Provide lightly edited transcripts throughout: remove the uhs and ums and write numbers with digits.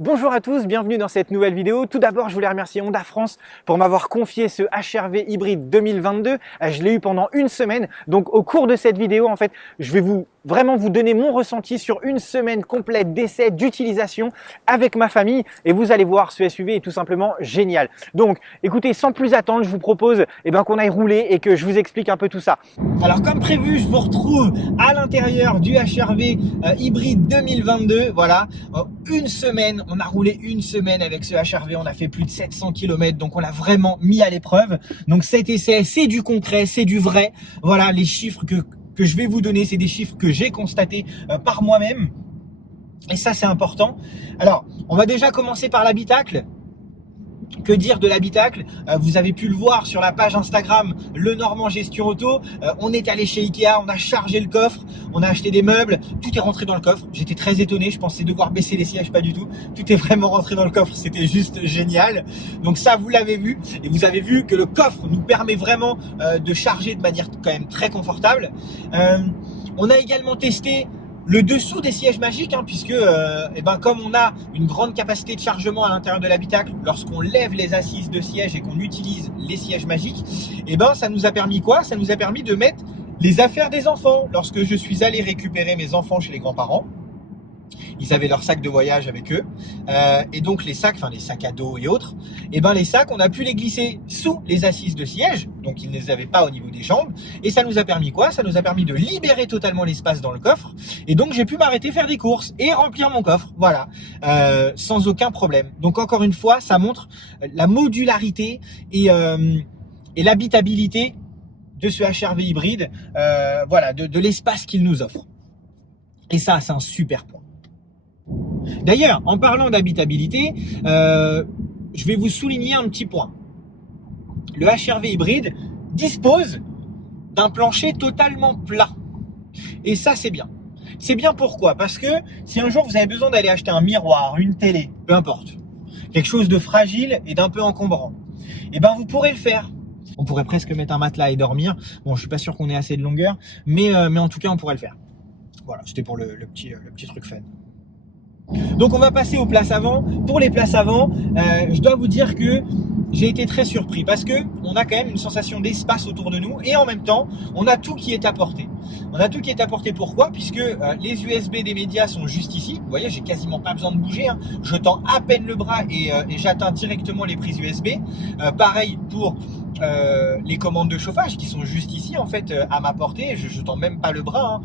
Bonjour à tous, bienvenue dans cette nouvelle vidéo. Tout d'abord, je voulais remercier Honda France pour m'avoir confié ce HR-V hybride 2022. Je l'ai eu pendant une semaine. Donc au cours de cette vidéo, en fait, je vais vraiment vous donner mon ressenti sur une semaine complète d'essais, d'utilisation avec ma famille. Et vous allez voir, ce SUV est tout simplement génial. Donc écoutez, sans plus attendre, je vous propose qu'on aille rouler et que je vous explique un peu tout ça. Alors comme prévu, je vous retrouve à l'intérieur du HR-V hybride 2022. Voilà, une semaine. On a roulé une semaine avec ce HR-V, on a fait plus de 700 km, donc on l'a vraiment mis à l'épreuve. Donc cet essai, c'est du concret, c'est du vrai. Voilà, les chiffres que je vais vous donner, c'est des chiffres que j'ai constatés par moi-même. Et ça, c'est important. Alors, on va déjà commencer par l'habitacle. Que dire de l'habitacle? Vous avez pu le voir sur la page Instagram Le Normand Gestion Auto. On est allé chez Ikea, on a chargé le coffre, on a acheté des meubles, tout est rentré dans le coffre. J'étais très étonné, je pensais devoir baisser les sièges, pas du tout. Tout est vraiment rentré dans le coffre, c'était juste génial. Donc ça, vous l'avez vu, et vous avez vu que le coffre nous permet vraiment de charger de manière quand même très confortable. On a également testé le dessous des sièges magiques, puisque comme on a une grande capacité de chargement à l'intérieur de l'habitacle, lorsqu'on lève les assises de siège et qu'on utilise les sièges magiques, ça nous a permis quoi? Ça nous a permis de mettre les affaires des enfants. Lorsque je suis allé récupérer mes enfants chez les grands-parents, ils avaient leur sac de voyage avec eux, et donc les sacs à dos et autres, les sacs, on a pu les glisser sous les assises de siège, donc ils ne les avaient pas au niveau des jambes, et ça nous a permis quoi? Ça nous a permis de libérer totalement l'espace dans le coffre, et donc j'ai pu m'arrêter faire des courses et remplir mon coffre, voilà, sans aucun problème. Donc encore une fois, ça montre la modularité et l'habitabilité de ce HR-V hybride, de l'espace qu'il nous offre. Et ça, c'est un super point. D'ailleurs, en parlant d'habitabilité, je vais vous souligner un petit point. Le HR-V hybride dispose d'un plancher totalement plat. Et ça, c'est bien. C'est bien pourquoi? Parce que si un jour vous avez besoin d'aller acheter un miroir, une télé, peu importe, quelque chose de fragile et d'un peu encombrant, vous pourrez le faire. On pourrait presque mettre un matelas et dormir. Bon, je suis pas sûr qu'on ait assez de longueur, mais en tout cas, on pourrait le faire. Voilà, c'était pour le petit truc fun. Donc on va passer aux places avant. Pour les places avant, je dois vous dire que j'ai été très surpris parce que on a quand même une sensation d'espace autour de nous et en même temps, on a tout qui est à portée. On a tout qui est à portée, pourquoi? Puisque les USB des médias sont juste ici. Vous voyez, j'ai quasiment pas besoin de bouger. Je tends à peine le bras et j'atteins directement les prises USB. Pareil pour les commandes de chauffage qui sont juste ici en fait à ma portée. Je tends même pas le bras.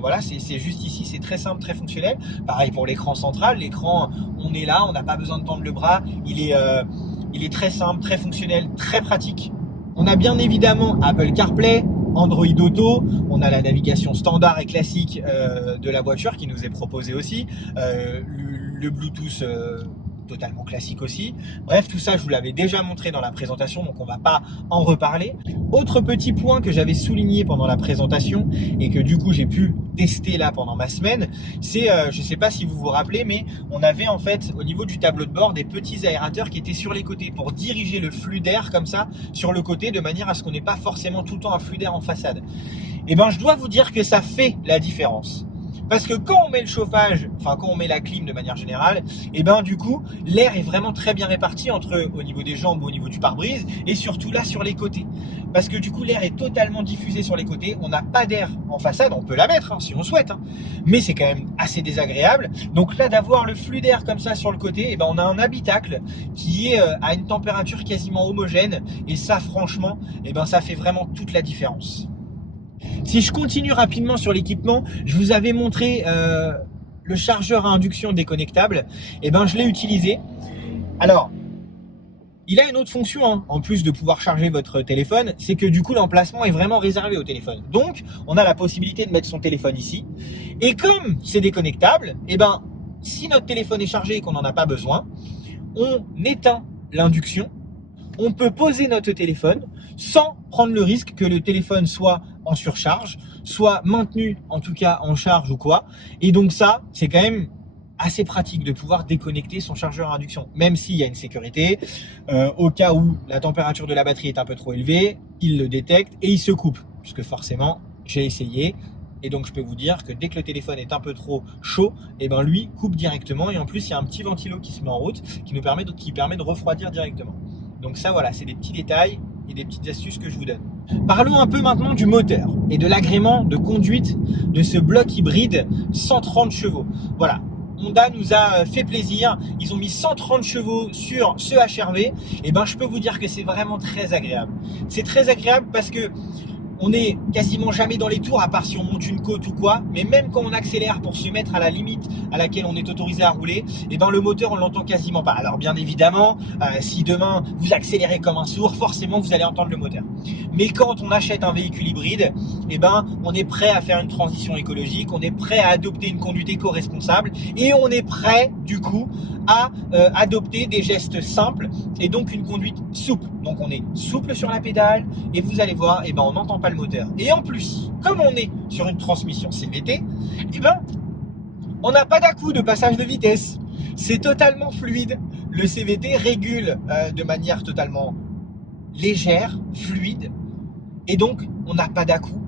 Voilà, c'est juste ici. C'est très simple, très fonctionnel. Pareil pour l'écran central. L'écran, on est là, on n'a pas besoin de tendre le bras. Il est très simple, très fonctionnel, très pratique. On a bien évidemment Apple CarPlay, Android Auto, on a la navigation standard et classique de la voiture qui nous est proposée aussi, le Bluetooth totalement classique aussi. Bref, tout ça, je vous l'avais déjà montré dans la présentation, donc on va pas en reparler. Autre petit point que j'avais souligné pendant la présentation et que du coup j'ai pu tester là pendant ma semaine, c'est, je sais pas si vous vous rappelez, mais on avait en fait au niveau du tableau de bord des petits aérateurs qui étaient sur les côtés pour diriger le flux d'air comme ça sur le côté de manière à ce qu'on n'ait pas forcément tout le temps un flux d'air en façade. Et je dois vous dire que ça fait la différence. Parce que quand on met le chauffage, quand on met la clim de manière générale, du coup, l'air est vraiment très bien réparti au niveau des jambes, au niveau du pare-brise et surtout là sur les côtés. Parce que du coup, l'air est totalement diffusé sur les côtés. On n'a pas d'air en façade, on peut la mettre si on souhaite, mais c'est quand même assez désagréable. Donc là, d'avoir le flux d'air comme ça sur le côté, on a un habitacle qui est à une température quasiment homogène et ça, franchement, ça fait vraiment toute la différence. Si je continue rapidement sur l'équipement, je vous avais montré le chargeur à induction déconnectable. Je l'ai utilisé. Alors, il a une autre fonction, en plus de pouvoir charger votre téléphone, c'est que du coup l'emplacement est vraiment réservé au téléphone. Donc, on a la possibilité de mettre son téléphone ici. Et comme c'est déconnectable, si notre téléphone est chargé et qu'on n'en a pas besoin, on éteint l'induction. On peut poser notre téléphone sans prendre le risque que le téléphone soit en surcharge, soit maintenu en tout cas en charge ou quoi. Et donc ça, c'est quand même assez pratique de pouvoir déconnecter son chargeur à induction, même s'il y a une sécurité. Au cas où la température de la batterie est un peu trop élevée, il le détecte et il se coupe, puisque forcément, j'ai essayé, Et donc je peux vous dire que dès que le téléphone est un peu trop chaud, et ben lui coupe directement. Et en plus il y a un petit ventilo qui se met en route qui permet de refroidir directement. Donc ça voilà, c'est des petits détails et des petites astuces que je vous donne. Parlons un peu maintenant du moteur et de l'agrément de conduite de ce bloc hybride 130 chevaux. Voilà, Honda nous a fait plaisir, ils ont mis 130 chevaux sur ce HR-V, et ben je peux vous dire que c'est vraiment très agréable. C'est très agréable parce que on n'est quasiment jamais dans les tours, à part si on monte une côte ou quoi, mais même quand on accélère pour se mettre à la limite à laquelle on est autorisé à rouler, et ben le moteur on l'entend quasiment pas. Alors bien évidemment, si demain vous accélérez comme un sourd, forcément vous allez entendre le moteur. Mais quand on achète un véhicule hybride, et ben on est prêt à faire une transition écologique, on est prêt à adopter une conduite éco-responsable, et on est prêt du coup à adopter des gestes simples et donc une conduite souple. Donc on est souple sur la pédale et vous allez voir, et ben on n'entend pas le moteur. Et en plus, comme on est sur une transmission CVT, et ben on n'a pas d'à-coup de passage de vitesse. C'est totalement fluide. Le CVT régule de manière totalement légère, fluide, et donc on n'a pas d'à-coup.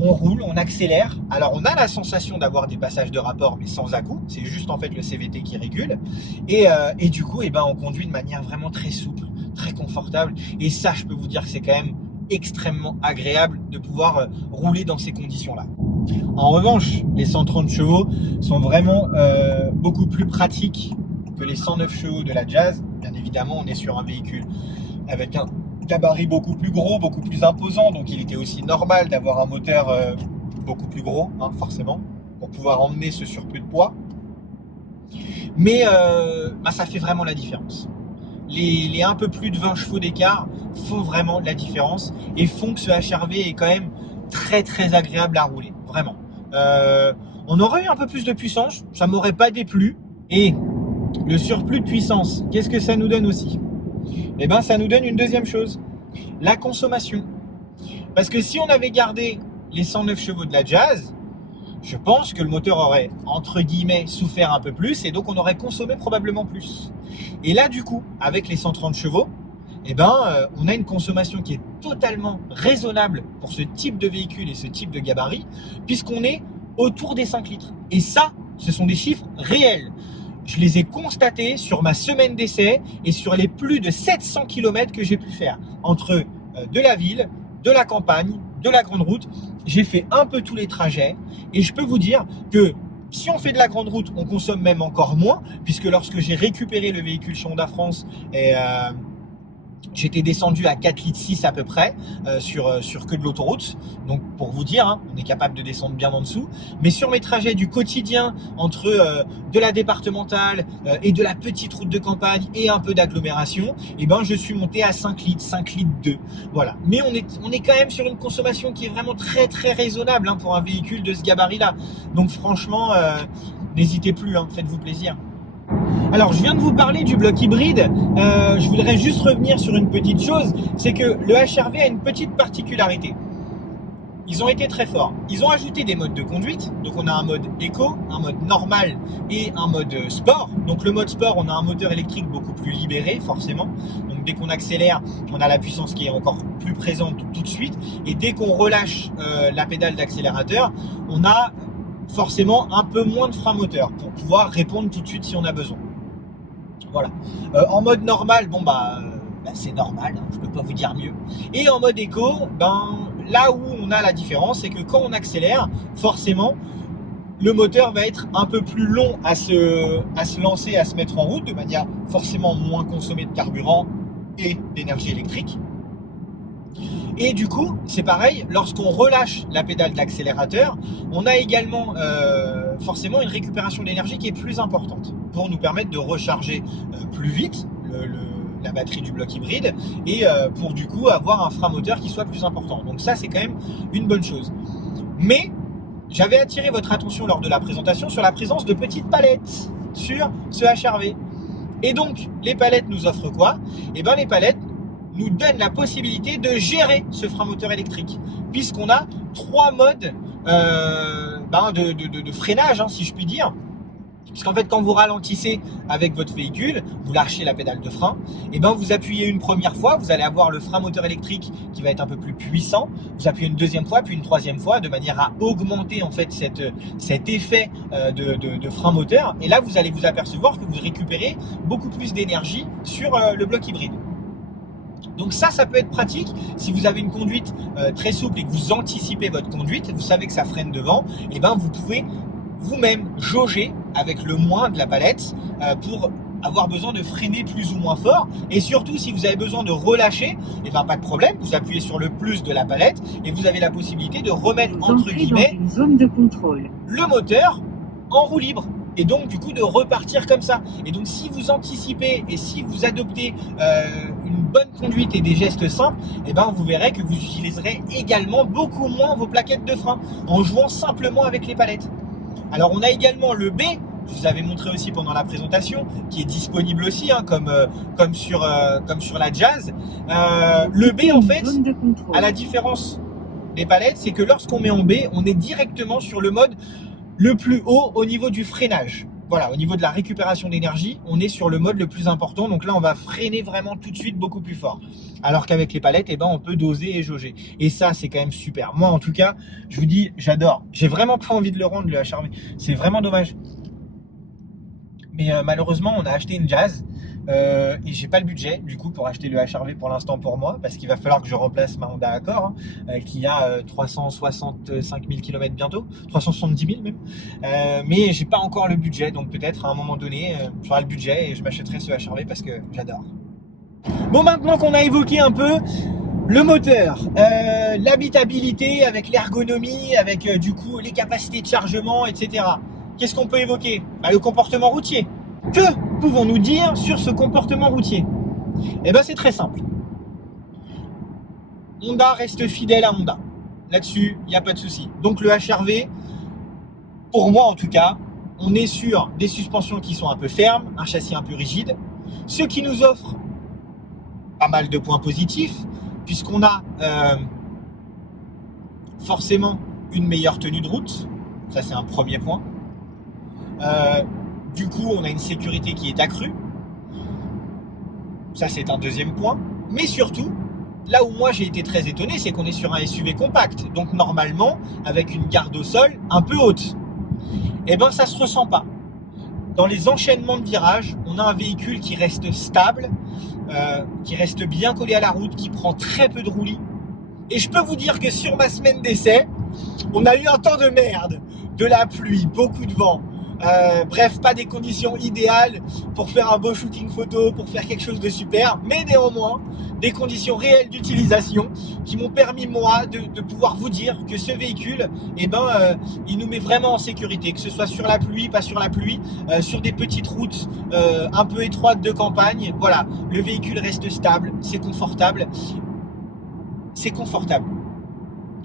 On roule, on accélère. Alors on a la sensation d'avoir des passages de rapport, mais sans à-coup. C'est juste en fait le CVT qui régule. Et du coup, on conduit de manière vraiment très souple, très confortable. Et ça, je peux vous dire que c'est quand même extrêmement agréable de pouvoir rouler dans ces conditions-là. En revanche, les 130 chevaux sont vraiment beaucoup plus pratiques que les 109 chevaux de la Jazz. Bien évidemment, on est sur un véhicule avec un gabarit beaucoup plus gros, beaucoup plus imposant, donc il était aussi normal d'avoir un moteur beaucoup plus gros, forcément, pour pouvoir emmener ce surplus de poids. Mais ça fait vraiment la différence. Les un peu plus de 20 chevaux d'écart font vraiment la différence et font que ce HR-V est quand même très très agréable à rouler, vraiment. On aurait eu un peu plus de puissance, ça m'aurait pas déplu. Et le surplus de puissance, qu'est-ce que ça nous donne aussi ? Eh ben, ça nous donne une deuxième chose, la consommation. Parce que si on avait gardé les 109 chevaux de la Jazz, je pense que le moteur aurait, entre guillemets, souffert un peu plus et donc on aurait consommé probablement plus. Et là, du coup, avec les 130 chevaux, on a une consommation qui est totalement raisonnable pour ce type de véhicule et ce type de gabarit, puisqu'on est autour des 5 litres. Et ça, ce sont des chiffres réels. Je les ai constatés sur ma semaine d'essai et sur les plus de 700 km que j'ai pu faire entre de la ville, de la campagne, de la grande route. J'ai fait un peu tous les trajets et je peux vous dire que si on fait de la grande route, on consomme même encore moins, puisque lorsque j'ai récupéré le véhicule chez Honda France, j'étais descendu à 4,6 litres à peu près sur que de l'autoroute. Donc pour vous dire, on est capable de descendre bien en dessous. Mais sur mes trajets du quotidien entre de la départementale et de la petite route de campagne et un peu d'agglomération, je suis monté à 5 litres, 5 litres 2. Voilà. Mais on est quand même sur une consommation qui est vraiment très très raisonnable pour un véhicule de ce gabarit-là. Donc franchement, n'hésitez plus, faites-vous plaisir. Alors je viens de vous parler du bloc hybride, je voudrais juste revenir sur une petite chose, c'est que le HR-V a une petite particularité. Ils ont été très forts, ils ont ajouté des modes de conduite, donc on a un mode éco, un mode normal et un mode sport. Donc le mode sport, on a un moteur électrique beaucoup plus libéré forcément, donc dès qu'on accélère, on a la puissance qui est encore plus présente tout de suite, et dès qu'on relâche la pédale d'accélérateur, on a forcément un peu moins de frein moteur pour pouvoir répondre tout de suite si on a besoin. Voilà. En mode normal, c'est normal, je peux pas vous dire mieux. Et en mode éco, là où on a la différence, c'est que quand on accélère, forcément, le moteur va être un peu plus long à se lancer, à se mettre en route, de manière forcément moins consommée de carburant et d'énergie électrique. Et du coup, c'est pareil, lorsqu'on relâche la pédale d'accélérateur, on a également forcément une récupération d'énergie qui est plus importante pour nous permettre de recharger plus vite la batterie du bloc hybride et pour du coup avoir un frein moteur qui soit plus important. Donc ça, c'est quand même une bonne chose. Mais j'avais attiré votre attention lors de la présentation sur la présence de petites palettes sur ce HR-V. Et donc, les palettes nous offrent quoi ? Les palettes nous donne la possibilité de gérer ce frein moteur électrique, puisqu'on a 3 modes de freinage, si je puis dire. Puisqu'en fait, quand vous ralentissez avec votre véhicule, vous lâchez la pédale de frein, et ben vous appuyez une première fois, vous allez avoir le frein moteur électrique qui va être un peu plus puissant. Vous appuyez une deuxième fois, puis une troisième fois, de manière à augmenter en fait cet effet de frein moteur. Et là, vous allez vous apercevoir que vous récupérez beaucoup plus d'énergie sur le bloc hybride. Donc ça peut être pratique si vous avez une conduite très souple et que vous anticipez votre conduite, vous savez que ça freine devant, et ben vous pouvez vous-même jauger avec le moins de la palette pour avoir besoin de freiner plus ou moins fort. Et surtout, si vous avez besoin de relâcher, et ben pas de problème, vous appuyez sur le plus de la palette et vous avez la possibilité de remettre entre guillemets une zone de contrôle. Le moteur en roue libre. Et donc du coup de repartir comme ça. Et donc si vous anticipez et si vous adoptez une bonne conduite et des gestes simples, et ben vous verrez que vous utiliserez également beaucoup moins vos plaquettes de frein en jouant simplement avec les palettes. Alors on a également le B, je vous avais montré aussi pendant la présentation, qui est disponible aussi, hein, comme sur la Jazz. Le B en fait, à la différence des palettes, c'est que lorsqu'on met en B, on est directement sur le mode le plus haut au niveau du freinage. Voilà, au niveau de la récupération d'énergie, on est sur le mode le plus important. Donc là, on va freiner vraiment tout de suite beaucoup plus fort. Alors qu'avec les palettes, eh ben, on peut doser et jauger. Et ça, c'est quand même super. Moi, en tout cas, je vous dis, j'adore. J'ai vraiment pas envie de le rendre, le HR-V. C'est vraiment dommage. Mais malheureusement, on a acheté une Jazz et j'ai pas le budget du coup pour acheter le HR-V pour l'instant pour moi, parce qu'il va falloir que je remplace ma Honda Accord qui a 365 000 km bientôt, 370 000 même. Mais j'ai pas encore le budget, donc peut-être à un moment donné j'aurai le budget et je m'achèterai ce HR-V parce que j'adore. Bon, maintenant qu'on a évoqué un peu le moteur, l'habitabilité avec l'ergonomie, avec du coup les capacités de chargement, etc. Qu'est-ce qu'on peut évoquer? Le comportement routier. Que pouvons-nous dire sur ce comportement routier? Eh bien, c'est très simple. Honda reste fidèle à Honda. Là-dessus, il n'y a pas de souci. Donc le HR-V, pour moi en tout cas, on est sur des suspensions qui sont un peu fermes, un châssis un peu rigide, ce qui nous offre pas mal de points positifs, puisqu'on a forcément une meilleure tenue de route. Ça, c'est un premier point. Du coup, on a une sécurité qui est accrue. Ça, c'est un deuxième point. Mais surtout, là où moi j'ai été très étonné, c'est qu'on est sur un SUV compact. Donc normalement, avec une garde au sol un peu haute. Eh ben, ça se ressent pas. Dans les enchaînements de virages, on a un véhicule qui reste stable, qui reste bien collé à la route, qui prend très peu de roulis. Et je peux vous dire que sur ma semaine d'essai, on a eu un temps de merde, de la pluie, beaucoup de vent. Bref, pas des conditions idéales pour faire un beau shooting photo, pour faire quelque chose de super, mais néanmoins des conditions réelles d'utilisation qui m'ont permis moi de pouvoir vous dire que ce véhicule, eh ben, il nous met vraiment en sécurité, que ce soit sur la pluie, pas sur la pluie, sur des petites routes un peu étroites de campagne. Voilà, le véhicule reste stable, c'est confortable, c'est confortable.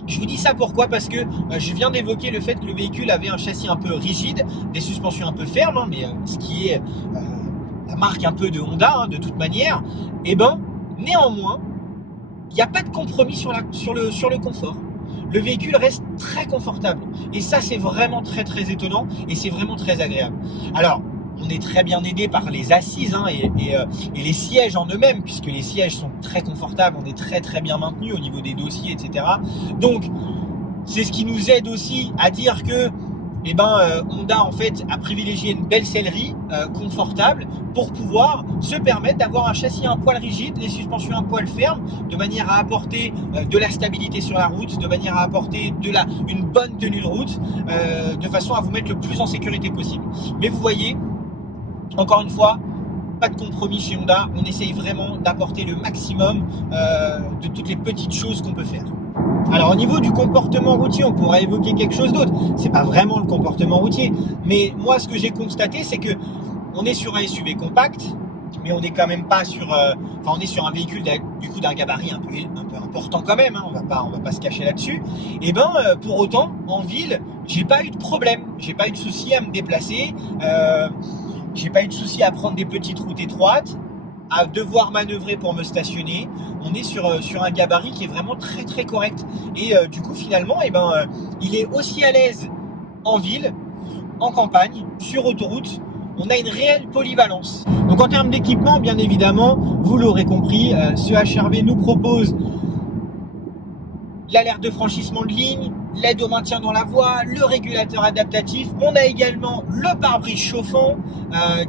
Je vous dis ça pourquoi? Parce que je viens d'évoquer le fait que le véhicule avait un châssis un peu rigide, des suspensions un peu fermes, hein, mais ce qui est la marque un peu de Honda, hein, de toute manière. Et ben, néanmoins, il n'y a pas de compromis sur le confort. Le véhicule reste très confortable. Et ça, c'est vraiment très très étonnant et c'est vraiment très agréable. Alors, on est très bien aidé par les assises hein, et les sièges en eux-mêmes, puisque les sièges sont très confortables, on est très très bien maintenu au niveau des dossiers, etc. Donc, c'est ce qui nous aide aussi à dire que eh ben, Honda en fait a privilégié une belle sellerie confortable pour pouvoir se permettre d'avoir un châssis un poil rigide, les suspensions un poil fermes, de manière à apporter de la stabilité sur la route, de manière à apporter une bonne tenue de route, de façon à vous mettre le plus en sécurité possible. Mais vous voyez, encore une fois, pas de compromis chez Honda, on essaye vraiment d'apporter le maximum de toutes les petites choses qu'on peut faire. Alors au niveau du comportement routier, on pourrait évoquer quelque chose d'autre. C'est pas vraiment le comportement routier, mais moi ce que j'ai constaté, c'est que on est sur un SUV compact, mais on n'est quand même pas sur, on est sur un véhicule du coup d'un gabarit un peu important quand même. Hein, on va pas se cacher là-dessus. Et ben pour autant, en ville, j'ai pas eu de problème, j'ai pas eu de souci à me déplacer. J'ai pas eu de souci à prendre des petites routes étroites, à devoir manœuvrer pour me stationner. On est sur un gabarit qui est vraiment très très correct. Et du coup finalement, eh ben, il est aussi à l'aise en ville en campagne, sur autoroute, on a une réelle polyvalence. Donc en termes d'équipement, bien évidemment, vous l'aurez compris, ce HRV nous propose l'alerte de franchissement de ligne, l'aide au maintien dans la voie, le régulateur adaptatif. On a également le pare-brise chauffant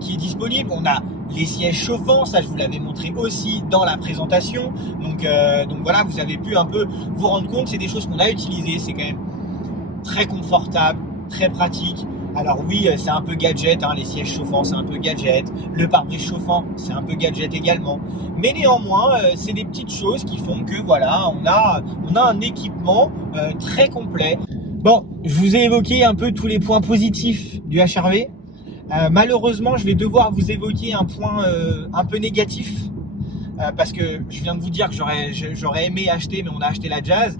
qui est disponible. On a les sièges chauffants, ça je vous l'avais montré aussi dans la présentation. Donc voilà, vous avez pu un peu vous rendre compte, c'est des choses qu'on a utilisées, c'est quand même très confortable, très pratique. Alors oui, c'est un peu gadget, hein, les sièges chauffants c'est un peu gadget, le pare-brise chauffant c'est un peu gadget également. Mais néanmoins, c'est des petites choses qui font que voilà, on a un équipement très complet. Bon, je vous ai évoqué un peu tous les points positifs du HRV. Malheureusement, je vais devoir vous évoquer un point un peu négatif. Parce que je viens de vous dire que j'aurais aimé acheter, mais on a acheté la Jazz.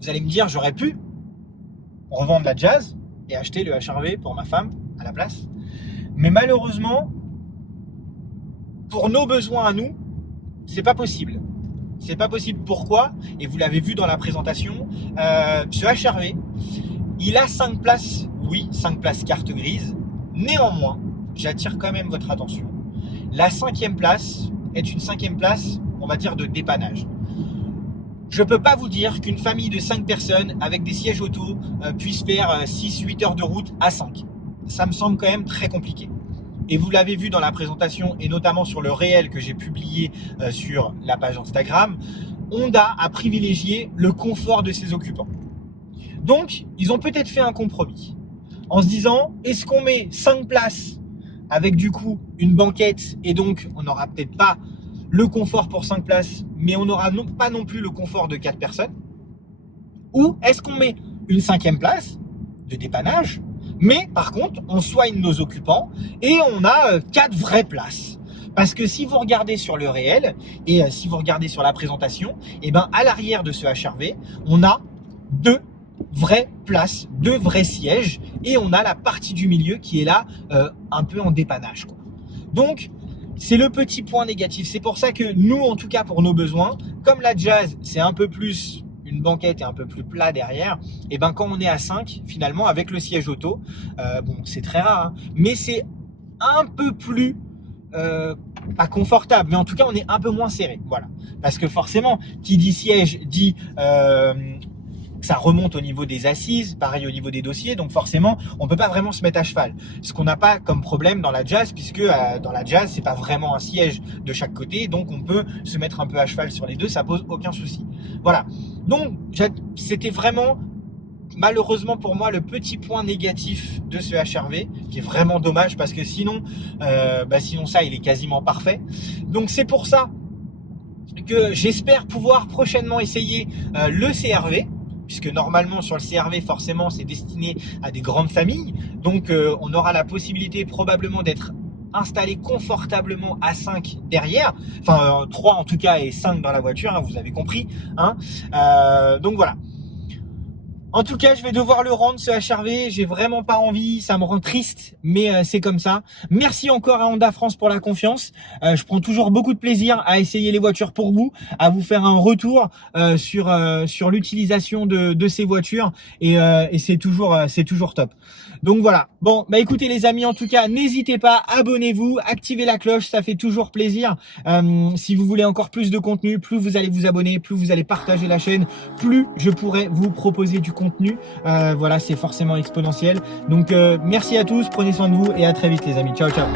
Vous allez me dire, j'aurais pu revendre la Jazz et acheter le HRV pour ma femme à la place. Mais malheureusement, pour nos besoins à nous, c'est pas possible. C'est pas possible. Pourquoi? Et vous l'avez vu dans la présentation, ce HRV, il a 5 places, oui, 5 places carte grise. Néanmoins, j'attire quand même votre attention. La 5e place est une 5e place, on va dire, de dépannage. Je peux pas vous dire qu'une famille de 5 personnes avec des sièges auto puisse faire 6-8 heures de route à 5. Ça me semble quand même très compliqué. Et vous l'avez vu dans la présentation et notamment sur le réel que j'ai publié sur la page Instagram, Honda a privilégié le confort de ses occupants. Donc, ils ont peut-être fait un compromis en se disant, est-ce qu'on met 5 places avec du coup une banquette et donc on n'aura peut-être pas le confort pour 5 places, mais on n'aura pas non plus le confort de 4 personnes? Ou est-ce qu'on met une 5e place de dépannage, mais par contre, on soigne nos occupants et on a 4 vraies places? Parce que si vous regardez sur le réel et si vous regardez sur la présentation, et ben à l'arrière de ce HRV, on a 2 vraies places, 2 vrais sièges et on a la partie du milieu qui est là un peu en dépannage, quoi. Donc, c'est le petit point négatif. C'est pour ça que nous, en tout cas pour nos besoins, comme la Jazz, c'est un peu plus une banquette et un peu plus plat derrière, et ben quand on est à 5, finalement, avec le siège auto, bon, c'est très rare, hein, mais c'est un peu plus, pas confortable, mais en tout cas, on est un peu moins serré. Voilà. Parce que forcément, qui dit siège dit ça remonte au niveau des assises, pareil au niveau des dossiers, donc forcément on peut pas vraiment se mettre à cheval. Ce qu'on n'a pas comme problème dans la Jazz, puisque dans la Jazz c'est pas vraiment un siège de chaque côté, donc on peut se mettre un peu à cheval sur les deux, ça pose aucun souci. Voilà. Donc c'était vraiment malheureusement pour moi le petit point négatif de ce HRV, qui est vraiment dommage parce que sinon ça il est quasiment parfait. Donc c'est pour ça que j'espère pouvoir prochainement essayer le CRV. Puisque normalement sur le CRV forcément c'est destiné à des grandes familles, donc on aura la possibilité probablement d'être installé confortablement à 5 derrière, enfin 3 en tout cas et 5 dans la voiture, hein, vous avez compris, hein. Donc voilà. En tout cas, je vais devoir le rendre ce HRV, j'ai vraiment pas envie, ça me rend triste, mais c'est comme ça. Merci encore à Honda France pour la confiance. Je prends toujours beaucoup de plaisir à essayer les voitures pour vous, à vous faire un retour sur l'utilisation de ces voitures et c'est toujours top. Donc voilà. Bon, bah écoutez les amis, en tout cas, n'hésitez pas, abonnez-vous, activez la cloche, ça fait toujours plaisir. Si vous voulez encore plus de contenu, plus vous allez vous abonner, plus vous allez partager la chaîne, plus je pourrai vous proposer du contenu. Voilà, c'est forcément exponentiel. Donc merci à tous, prenez soin de vous et à très vite les amis. Ciao, ciao.